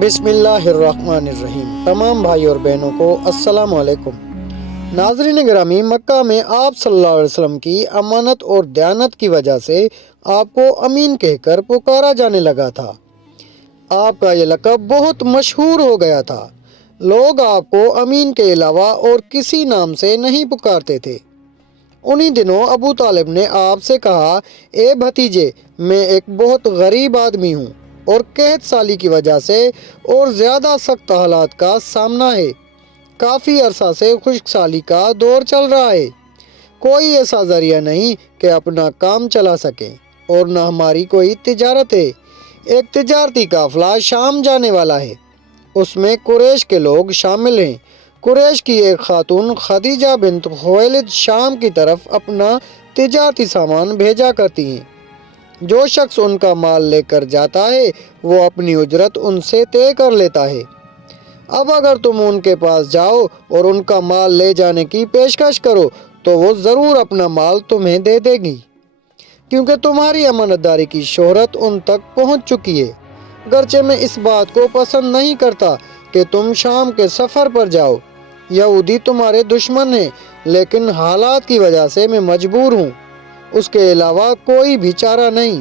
بسم اللہ الرحمن الرحیم۔ تمام بھائی اور بہنوں کو السلام علیکم۔ ناظرین گرامی، مکہ میں آپ صلی اللہ علیہ وسلم کی امانت اور دیانت کی وجہ سے آپ کو امین کہہ کر پکارا جانے لگا تھا۔ آپ کا یہ لقب بہت مشہور ہو گیا تھا۔ لوگ آپ کو امین کے علاوہ اور کسی نام سے نہیں پکارتے تھے۔ انہی دنوں ابو طالب نے آپ سے کہا، اے بھتیجے، میں ایک بہت غریب آدمی ہوں اور قحط سالی کی وجہ سے اور زیادہ سخت حالات کا سامنا ہے۔ کافی عرصہ سے خشک سالی کا دور چل رہا ہے۔ کوئی ایسا ذریعہ نہیں کہ اپنا کام چلا سکیں اور نہ ہماری کوئی تجارت ہے۔ ایک تجارتی قافلہ شام جانے والا ہے، اس میں قریش کے لوگ شامل ہیں۔ قریش کی ایک خاتون خدیجہ بنت خویلد شام کی طرف اپنا تجارتی سامان بھیجا کرتی ہیں۔ جو شخص ان کا مال لے کر جاتا ہے وہ اپنی اجرت ان سے طے کر لیتا ہے۔ اب اگر تم ان کے پاس جاؤ اور ان کا مال لے جانے کی پیشکش کرو تو وہ ضرور اپنا مال تمہیں دے دے گی، کیونکہ تمہاری امانت داری کی شہرت ان تک پہنچ چکی ہے۔ گرچہ میں اس بات کو پسند نہیں کرتا کہ تم شام کے سفر پر جاؤ، یہودی تمہارے دشمن ہیں، لیکن حالات کی وجہ سے میں مجبور ہوں، اس کے علاوہ کوئی بھی چارہ نہیں۔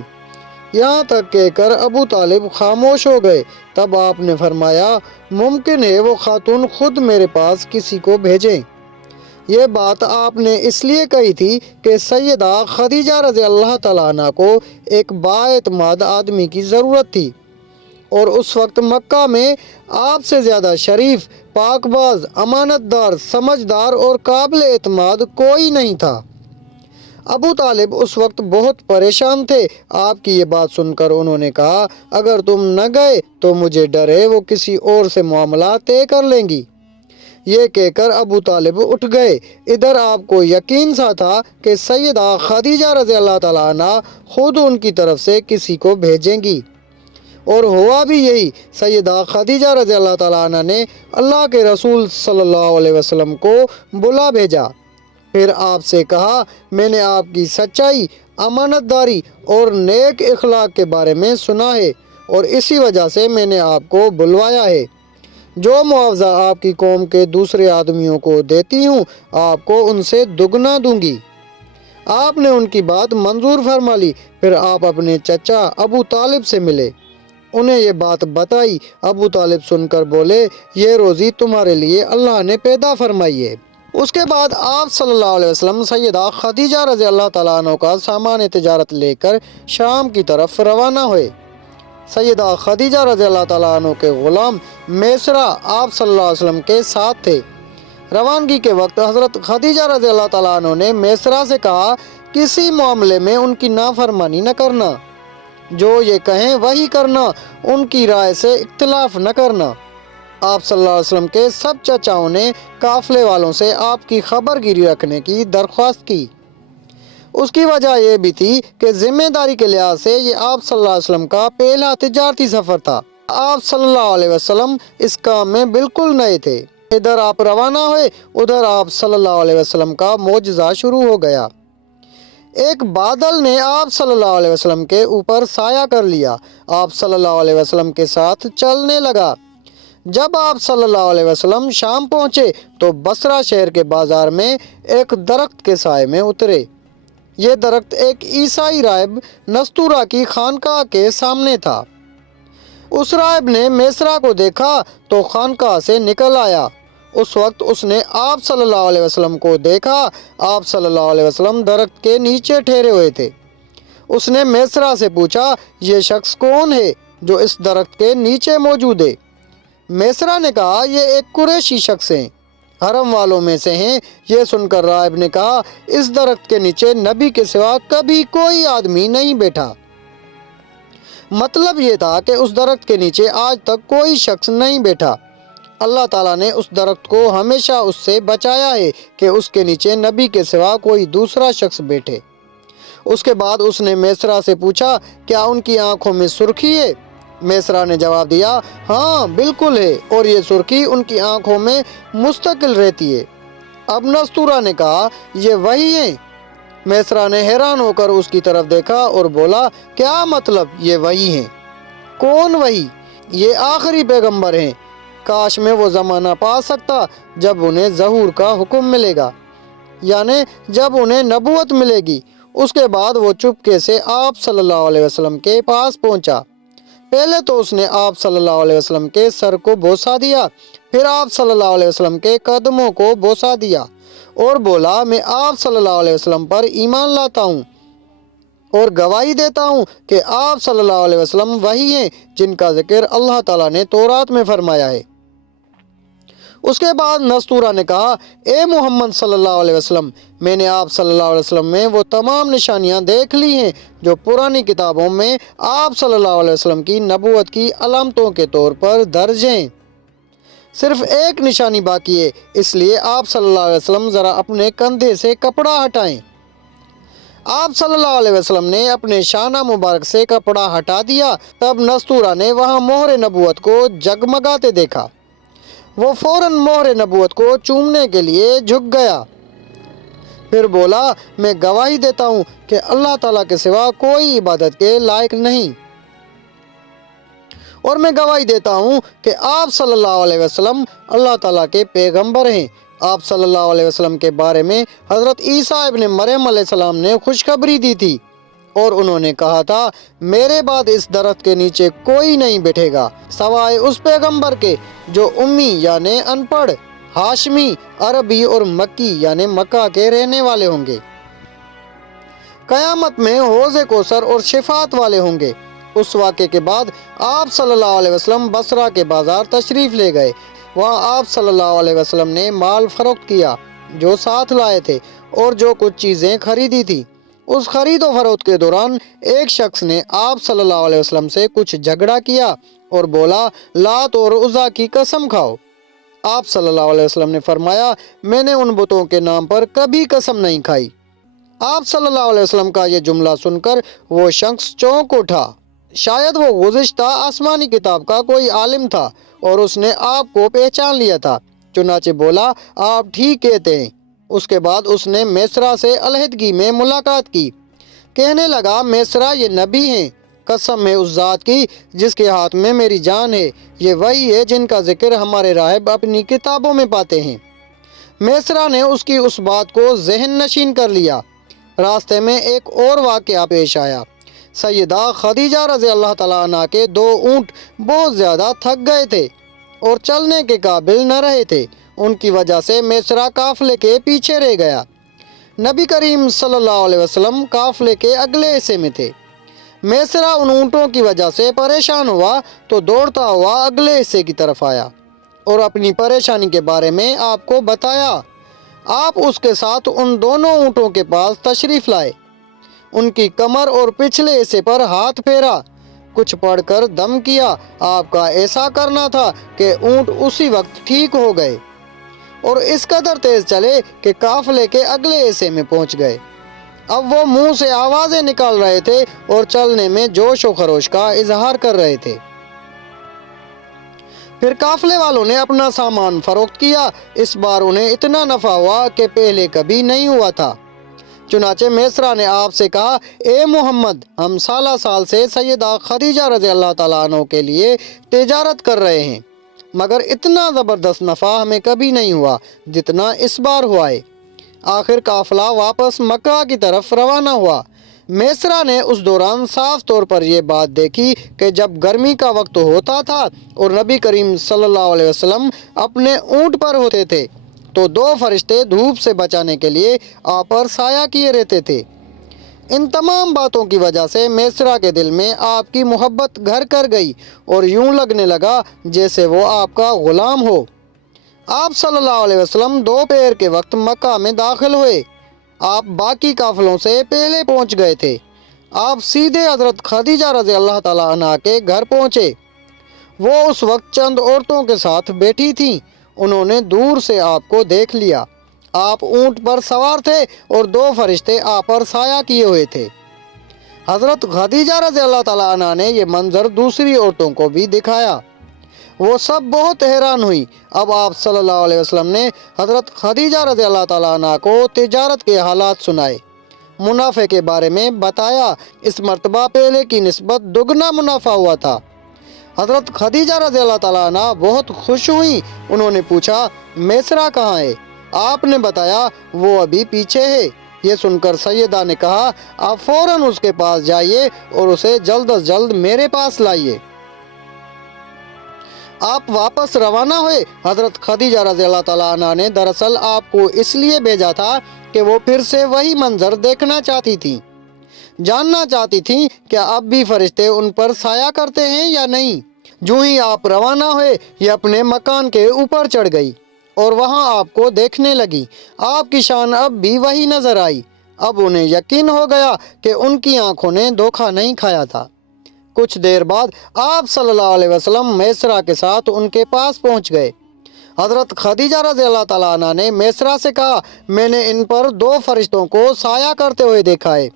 یہاں تک کہہ کر ابو طالب خاموش ہو گئے۔ تب آپ نے فرمایا، ممکن ہے وہ خاتون خود میرے پاس کسی کو بھیجیں۔ یہ بات آپ نے اس لیے کہی تھی کہ سیدہ خدیجہ رضی اللہ تعالیٰ عنہ کو ایک بااعتماد آدمی کی ضرورت تھی، اور اس وقت مکہ میں آپ سے زیادہ شریف، پاک باز، امانت دار، سمجھدار اور قابل اعتماد کوئی نہیں تھا۔ ابو طالب اس وقت بہت پریشان تھے۔ آپ کی یہ بات سن کر انہوں نے کہا، اگر تم نہ گئے تو مجھے ڈر ہے وہ کسی اور سے معاملہ طے کر لیں گی۔ یہ کہہ کر ابو طالب اٹھ گئے۔ ادھر آپ کو یقین سا تھا کہ سیدہ خدیجہ رضی اللہ تعالیٰ عنہ خود ان کی طرف سے کسی کو بھیجیں گی، اور ہوا بھی یہی۔ سیدہ خدیجہ رضی اللہ تعالیٰ عنہ نے اللہ کے رسول صلی اللہ علیہ وسلم کو بلا بھیجا، پھر آپ سے کہا، میں نے آپ کی سچائی، امانت داری اور نیک اخلاق کے بارے میں سنا ہے، اور اسی وجہ سے میں نے آپ کو بلوایا ہے۔ جو معاوضہ آپ کی قوم کے دوسرے آدمیوں کو دیتی ہوں، آپ کو ان سے دگنا دوں گی۔ آپ نے ان کی بات منظور فرما لی۔ پھر آپ اپنے چچا ابو طالب سے ملے، انہیں یہ بات بتائی۔ ابو طالب سن کر بولے، یہ روزی تمہارے لیے اللہ نے پیدا فرمائی ہے۔ اس کے بعد آپ صلی اللہ علیہ وسلم سیدہ خدیجہ رضی اللہ تعالیٰ عنہ کا سامان تجارت لے کر شام کی طرف روانہ ہوئے۔ سیدہ خدیجہ رضی اللہ تعالیٰ عنہ کے غلام میسرہ آپ صلی اللہ علیہ وسلم کے ساتھ تھے۔ روانگی کے وقت حضرت خدیجہ رضی اللہ تعالیٰ عنہ نے میسرہ سے کہا، کسی معاملے میں ان کی نافرمانی نہ کرنا، جو یہ کہیں وہی کرنا، ان کی رائے سے اختلاف نہ کرنا۔ آپ صلی اللہ علیہ وسلم کے سب چچاؤں نے قافلے والوں سے آپ کی خبر گیری رکھنے کی درخواست کی۔ اس کی وجہ یہ بھی تھی کہ ذمہ داری کے لحاظ سے یہ آپ صلی اللہ علیہ وسلم کا پہلا تجارتی سفر تھا۔ آپ صلی اللہ علیہ وسلم اس کام میں بالکل نئے تھے۔ ادھر آپ روانہ ہوئے، ادھر آپ صلی اللہ علیہ وسلم کا معجزہ شروع ہو گیا۔ ایک بادل نے آپ صلی اللہ علیہ وسلم کے اوپر سایہ کر لیا۔ آپ صلی اللہ علیہ وسلم کے ساتھ چلنے لگا۔ جب آپ صلی اللہ علیہ وسلم شام پہنچے تو بصرہ شہر کے بازار میں ایک درخت کے سائے میں اترے۔ یہ درخت ایک عیسائی راہب نستورہ کی خانقاہ کے سامنے تھا۔ اس راہب نے میسرہ کو دیکھا تو خانقاہ سے نکل آیا۔ اس وقت اس نے آپ صلی اللہ علیہ وسلم کو دیکھا۔ آپ صلی اللہ علیہ وسلم درخت کے نیچے ٹھہرے ہوئے تھے۔ اس نے میسرہ سے پوچھا، یہ شخص کون ہے جو اس درخت کے نیچے موجود ہے؟ میسرہ نے کہا، یہ ایک قریشی شخص ہیں، حرم والوں میں سے ہیں۔ یہ سن کر راہب نے کہا، اس درخت کے نیچے نبی کے سوا کبھی کوئی آدمی نہیں بیٹھا۔ مطلب یہ تھا کہ اس درخت کے نیچے آج تک کوئی شخص نہیں بیٹھا۔ اللہ تعالیٰ نے اس درخت کو ہمیشہ اس سے بچایا ہے کہ اس کے نیچے نبی کے سوا کوئی دوسرا شخص بیٹھے۔ اس کے بعد اس نے میسرہ سے پوچھا، کیا ان کی آنکھوں میں سرخی ہے؟ میسرہ نے جواب دیا، ہاں بالکل ہے، اور یہ سرخی ان کی آنکھوں میں مستقل رہتی ہے۔ اب نستورہ نے کہا، یہ وہی ہیں؟ میسرہ نے حیران ہو کر اس کی طرف دیکھا اور بولا، کیا مطلب یہ وہی ہیں؟ کون وہی؟ یہ آخری پیغمبر ہیں، کاش میں وہ زمانہ پا سکتا جب انہیں ظہور کا حکم ملے گا، یعنی جب انہیں نبوت ملے گی۔ اس کے بعد وہ چپکے سے آپ صلی اللہ علیہ وسلم کے پاس پہنچا۔ پہلے تو اس نے آپ صلی اللہ علیہ وسلم کے سر کو بوسہ دیا، پھر آپ صلی اللہ علیہ وسلم کے قدموں کو بوسہ دیا اور بولا، میں آپ صلی اللہ علیہ وسلم پر ایمان لاتا ہوں اور گواہی دیتا ہوں کہ آپ صلی اللہ علیہ وسلم وہی ہیں جن کا ذکر اللہ تعالیٰ نے تورات میں فرمایا ہے۔ اس کے بعد نستورہ نے کہا، اے محمد صلی اللہ علیہ وسلم، میں نے آپ صلی اللہ علیہ وسلم میں وہ تمام نشانیاں دیکھ لی ہیں جو پرانی کتابوں میں آپ صلی اللہ علیہ وسلم کی نبوت کی علامتوں کے طور پر درج ہیں۔ صرف ایک نشانی باقی ہے، اس لیے آپ صلی اللہ علیہ وسلم ذرا اپنے کندھے سے کپڑا ہٹائیں۔ آپ صلی اللہ علیہ وسلم نے اپنے شانہ مبارک سے کپڑا ہٹا دیا، تب نستورہ نے وہاں مہر نبوت کو جگمگاتے دیکھا۔ وہ فوراً مہر نبوت کو چومنے کے لیے جھک گیا، پھر بولا، میں گواہی دیتا ہوں کہ اللہ تعالیٰ کے سوا کوئی عبادت کے لائق نہیں، اور میں گواہی دیتا ہوں کہ آپ صلی اللہ علیہ وسلم اللہ تعالیٰ کے پیغمبر ہیں۔ آپ صلی اللہ علیہ وسلم کے بارے میں حضرت عیسیٰ ابن مریم علیہ السلام نے خوشخبری دی تھی، اور انہوں نے کہا تھا، میرے بعد اس درخت کے نیچے کوئی نہیں بیٹھے گا سوائے اس پیغمبر کے جو امی یعنی ان پڑھ، ہاشمی، عربی اور مکی یعنی مکہ کے رہنے والے ہوں گے۔ قیامت میں حوض کوثر اور شفاعت والے ہوں گے۔ اس واقعے کے بعد آپ صلی اللہ علیہ وسلم بصرہ کے بازار تشریف لے گئے۔ وہاں آپ صلی اللہ علیہ وسلم نے مال فروخت کیا جو ساتھ لائے تھے اور جو کچھ چیزیں خریدی تھی۔ اس خرید و فروخت کے دوران ایک شخص نے آپ صلی اللہ علیہ وسلم سے کچھ جھگڑا کیا اور بولا، لات اور عزیٰ کی قسم کھاؤ۔ آپ صلی اللہ علیہ وسلم نے فرمایا، میں نے ان بتوں کے نام پر کبھی قسم نہیں کھائی۔ آپ صلی اللہ علیہ وسلم کا یہ جملہ سن کر وہ شخص چونک اٹھا۔ شاید وہ گزشتہ آسمانی کتاب کا کوئی عالم تھا اور اس نے آپ کو پہچان لیا تھا، چنانچہ بولا، آپ ٹھیک کہتے ہیں۔ اس کے بعد اس نے میسرہ سے علیحدگی میں ملاقات کی۔ کہنے لگا، میسرہ یہ نبی ہیں، قسم ہے اس ذات کی جس کے ہاتھ میں میری جان ہے، یہ وہی ہے جن کا ذکر ہمارے راہب اپنی کتابوں میں پاتے ہیں۔ میسرہ نے اس کی اس بات کو ذہن نشین کر لیا۔ راستے میں ایک اور واقعہ پیش آیا۔ سیدہ خدیجہ رضی اللہ تعالیٰ عنہ کے 2 اونٹ بہت زیادہ تھک گئے تھے اور چلنے کے قابل نہ رہے تھے۔ ان کی وجہ سے میسرہ قافلے کے پیچھے رہ گیا۔ نبی کریم صلی اللہ علیہ وسلم قافلے کے اگلے حصے میں تھے۔ میسرہ ان اونٹوں کی وجہ سے پریشان ہوا تو دوڑتا ہوا اگلے حصے کی طرف آیا اور اپنی پریشانی کے بارے میں آپ کو بتایا۔ آپ اس کے ساتھ ان دونوں اونٹوں کے پاس تشریف لائے، ان کی کمر اور پچھلے حصے پر ہاتھ پھیرا، کچھ پڑھ کر دم کیا۔ آپ کا ایسا کرنا تھا کہ اونٹ اسی وقت ٹھیک ہو گئے اور اس قدر تیز چلے کہ قافلے کے اگلے حصے میں پہنچ گئے۔ اب وہ منہ سے آوازیں نکال رہے تھے اور چلنے میں جوش و خروش کا اظہار کر رہے تھے۔ پھر قافلے والوں نے اپنا سامان فروخت کیا۔ اس بار انہیں اتنا نفع ہوا کہ پہلے کبھی نہیں ہوا تھا۔ چنانچہ میسرہ نے آپ سے کہا، اے محمد، ہم سالہ سال سے سیدہ خدیجہ رضی اللہ تعالیٰ عنہ کے لیے تجارت کر رہے ہیں، مگر اتنا زبردست نفع ہمیں کبھی نہیں ہوا جتنا اس بار ہوا ہے۔ آخر قافلہ واپس مکہ کی طرف روانہ ہوا۔ میسرہ نے اس دوران صاف طور پر یہ بات دیکھی کہ جب گرمی کا وقت ہوتا تھا اور نبی کریم صلی اللہ علیہ وسلم اپنے اونٹ پر ہوتے تھے تو 2 فرشتے دھوپ سے بچانے کے لیے آپ پر سایہ کیے رہتے تھے۔ ان تمام باتوں کی وجہ سے میسرہ کے دل میں آپ کی محبت گھر کر گئی اور یوں لگنے لگا جیسے وہ آپ کا غلام ہو۔ آپ صلی اللہ علیہ وسلم دوپہر کے وقت مکہ میں داخل ہوئے۔ آپ باقی قافلوں سے پہلے پہنچ گئے تھے۔ آپ سیدھے حضرت خدیجہ رضی اللہ تعالیٰ عنہ کے گھر پہنچے۔ وہ اس وقت چند عورتوں کے ساتھ بیٹھی تھیں۔ انہوں نے دور سے آپ کو دیکھ لیا۔ آپ اونٹ پر سوار تھے اور 2 فرشتے آپ پر سایہ کیے ہوئے تھے۔ حضرت خدیجہ رضی اللہ تعالیٰ عنہ نے یہ منظر دوسری عورتوں کو بھی دکھایا۔ وہ سب بہت حیران ہوئی۔ اب آپ صلی اللہ علیہ وسلم نے حضرت خدیجہ رضی اللہ تعالیٰ عنہ کو تجارت کے حالات سنائے، منافع کے بارے میں بتایا۔ اس مرتبہ پہلے کی نسبت دگنا منافع ہوا تھا۔ حضرت خدیجہ رضی اللہ تعالیٰ عنہ بہت خوش ہوئیں۔ انہوں نے پوچھا میسرہ کہاں ہے؟ آپ نے بتایا وہ ابھی پیچھے ہے۔ یہ سن کر سیدہ نے کہا آپ فوراً اس کے پاس جائیے اور اسے جلد از جلد میرے پاس لائیے۔ آپ واپس روانہ ہوئے۔ حضرت خدیجہ رضی اللہ تعالیٰ عنہ نے دراصل آپ کو اس لیے بھیجا تھا کہ وہ پھر سے وہی منظر دیکھنا چاہتی تھیں، جاننا چاہتی تھیں کہ اب بھی فرشتے ان پر سایہ کرتے ہیں یا نہیں۔ جو ہی آپ روانہ ہوئے یہ اپنے مکان کے اوپر چڑھ گئی اور وہاں آپ کو دیکھنے لگی۔ آپ کی شان اب بھی وہی نظر آئی۔ اب انہیں یقین ہو گیا کہ ان کی آنکھوں نے دھوکہ نہیں کھایا تھا۔ کچھ دیر بعد آپ صلی اللہ علیہ وسلم میسرہ کے ساتھ ان کے پاس پہنچ گئے۔ حضرت خدیجہ رضی اللہ تعالیٰ عنہ نے میسرہ سے کہا میں نے ان پر 2 فرشتوں کو سایہ کرتے ہوئے دیکھا ہے،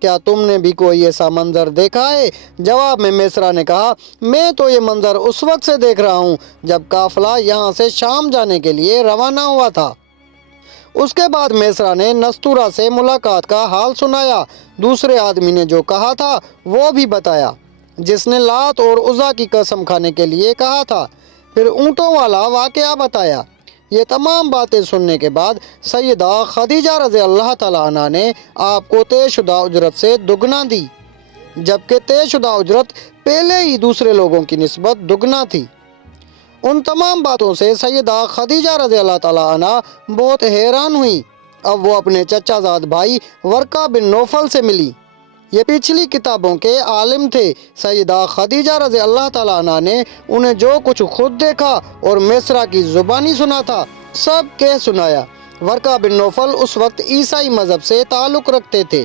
کیا تم نے بھی کوئی ایسا منظر دیکھا ہے؟ جواب میں میسرہ نے کہا میں تو یہ منظر اس وقت سے دیکھ رہا ہوں جب قافلہ یہاں سے شام جانے کے لیے روانہ ہوا تھا۔ اس کے بعد میسرہ نے نستورہ سے ملاقات کا حال سنایا۔ دوسرے آدمی نے جو کہا تھا وہ بھی بتایا، جس نے لات اور عزا کی قسم کھانے کے لیے کہا تھا۔ پھر اونٹوں والا واقعہ بتایا۔ یہ تمام باتیں سننے کے بعد سیدہ خدیجہ رضی اللہ تعالیٰ عنہ نے آپ کو طے شدہ اجرت سے دگنا دی، جبکہ طے شدہ اجرت پہلے ہی دوسرے لوگوں کی نسبت دگنا تھی۔ ان تمام باتوں سے سیدہ خدیجہ رضی اللہ تعالیٰ عنہ بہت حیران ہوئی۔ اب وہ اپنے چچا زاد بھائی ورقہ بن نوفل سے ملی۔ یہ پچھلی کتابوں کے عالم تھے۔ سیدہ خدیجہ رضی اللہ تعالیٰ عنہ نے انہیں جو کچھ خود دیکھا اور میسرہ کی زبانی سنا تھا سب کہہ سنایا۔ ورقہ بن نوفل اس وقت عیسائی مذہب سے تعلق رکھتے تھے،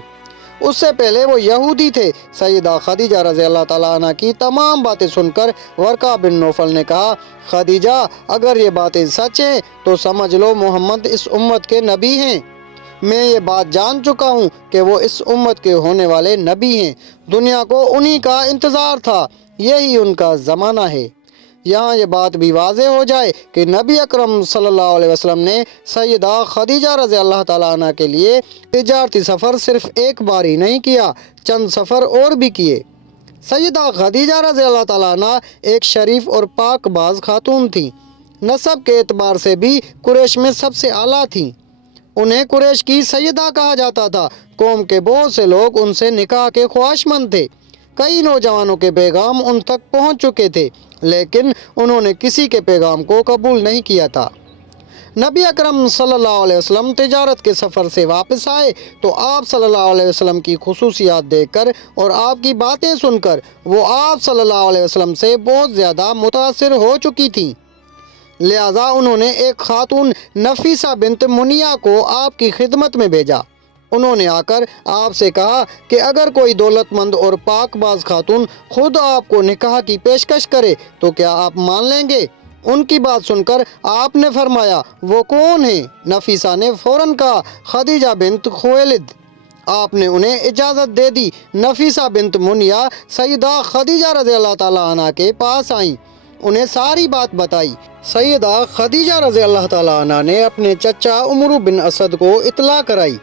اس سے پہلے وہ یہودی تھے۔ سیدہ خدیجہ رضی اللہ تعالیٰ عنہ کی تمام باتیں سن کر ورقہ بن نوفل نے کہا خدیجہ اگر یہ باتیں سچ ہیں تو سمجھ لو محمد اس امت کے نبی ہیں۔ میں یہ بات جان چکا ہوں کہ وہ اس امت کے ہونے والے نبی ہیں۔ دنیا کو انہی کا انتظار تھا، یہی ان کا زمانہ ہے۔ یہاں یہ بات بھی واضح ہو جائے کہ نبی اکرم صلی اللہ علیہ وسلم نے سیدہ خدیجہ رضی اللہ تعالیٰ عنہ کے لیے تجارتی سفر صرف ایک بار ہی نہیں کیا، چند سفر اور بھی کیے۔ سیدہ خدیجہ رضی اللہ تعالیٰ عنہ ایک شریف اور پاک باز خاتون تھیں۔ نسب کے اعتبار سے بھی قریش میں سب سے اعلیٰ تھیں۔ انہیں قریش کی سیدہ کہا جاتا تھا۔ قوم کے بہت سے لوگ ان سے نکاح کے خواہشمند تھے۔ کئی نوجوانوں کے پیغام ان تک پہنچ چکے تھے، لیکن انہوں نے کسی کے پیغام کو قبول نہیں کیا تھا۔ نبی اکرم صلی اللہ علیہ وسلم تجارت کے سفر سے واپس آئے تو آپ صلی اللہ علیہ وسلم کی خصوصیات دیکھ کر اور آپ کی باتیں سن کر وہ آپ صلی اللہ علیہ وسلم سے بہت زیادہ متاثر ہو چکی تھیں۔ لہٰذا انہوں نے ایک خاتون نفیسہ بنت منیہ کو آپ کی خدمت میں بھیجا۔ انہوں نے آ کر آپ سے کہا کہ اگر کوئی دولت مند اور پاک باز خاتون خود آپ کو نکاح کی پیشکش کرے تو کیا آپ مان لیں گے؟ ان کی بات سن کر آپ نے فرمایا وہ کون ہے؟ نفیسہ نے فوراً کہا خدیجہ بنت خویلد۔ آپ نے انہیں اجازت دے دی۔ نفیسہ بنت منیہ سیدہ خدیجہ رضی اللہ تعالیٰ عنہ کے پاس آئیں، انہیں ساری بات بتائی۔ سیدہ خدیجہ رضی اللہ تعالیٰ عنہ نے اپنے چچا عمرو بن اسد کو اطلاع کرائی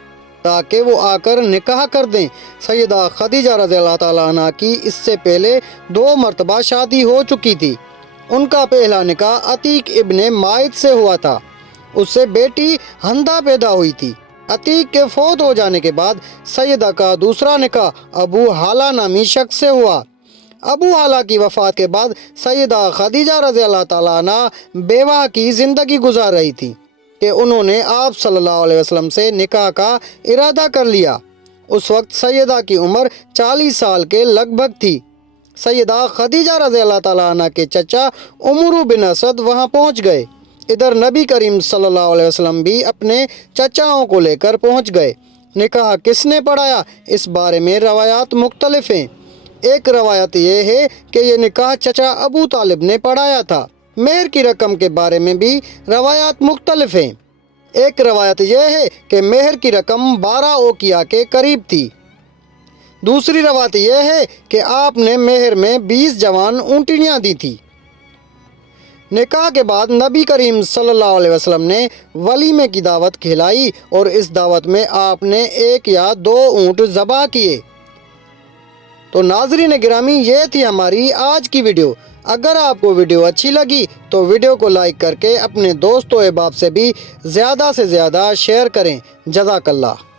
تاکہ وہ آ کر نکاح کر دیں۔ سیدہ خدیجہ رضی اللہ تعالیٰ عنہ کی اس سے پہلے 2 مرتبہ شادی ہو چکی تھی۔ ان کا پہلا نکاح عتیق ابن مائد سے ہوا تھا، اس سے بیٹی ہندہ پیدا ہوئی تھی۔ عتیق کے فوت ہو جانے کے بعد سیدہ کا دوسرا نکاح ابو حالہ نامی شخص سے ہوا۔ ابو حالہ کی وفات کے بعد سیدہ خدیجہ رضی اللہ تعالیٰ عنہ بیوہ کی زندگی گزار رہی تھی کہ انہوں نے آپ صلی اللہ علیہ وسلم سے نکاح کا ارادہ کر لیا۔ اس وقت سیدہ کی عمر 40 سال کے لگ بھگ تھی۔ سیدہ خدیجہ رضی اللہ تعالیٰ عنہ کے چچا عمرو بن اسد وہاں پہنچ گئے۔ ادھر نبی کریم صلی اللہ علیہ وسلم بھی اپنے چچاؤں کو لے کر پہنچ گئے۔ نکاح کس نے پڑھایا اس بارے میں روایات مختلف ہیں۔ ایک روایت یہ ہے کہ یہ نکاح چچا ابو طالب نے پڑھایا تھا۔ مہر کی رقم کے بارے میں بھی روایات مختلف ہیں۔ ایک روایت یہ ہے کہ مہر کی رقم 12 اوقیہ کے قریب تھی۔ دوسری روایت یہ ہے کہ آپ نے مہر میں 20 جوان اونٹنیاں دی تھی۔ نکاح کے بعد نبی کریم صلی اللہ علیہ وسلم نے ولیمے کی دعوت کھلائی اور اس دعوت میں آپ نے 1 یا 2 اونٹ ذبح کیے۔ تو ناظرین گرامی یہ تھی ہماری آج کی ویڈیو۔ اگر آپ کو ویڈیو اچھی لگی تو ویڈیو کو لائک کر کے اپنے دوست و احباب سے بھی زیادہ سے زیادہ شیئر کریں۔ جزاک اللہ۔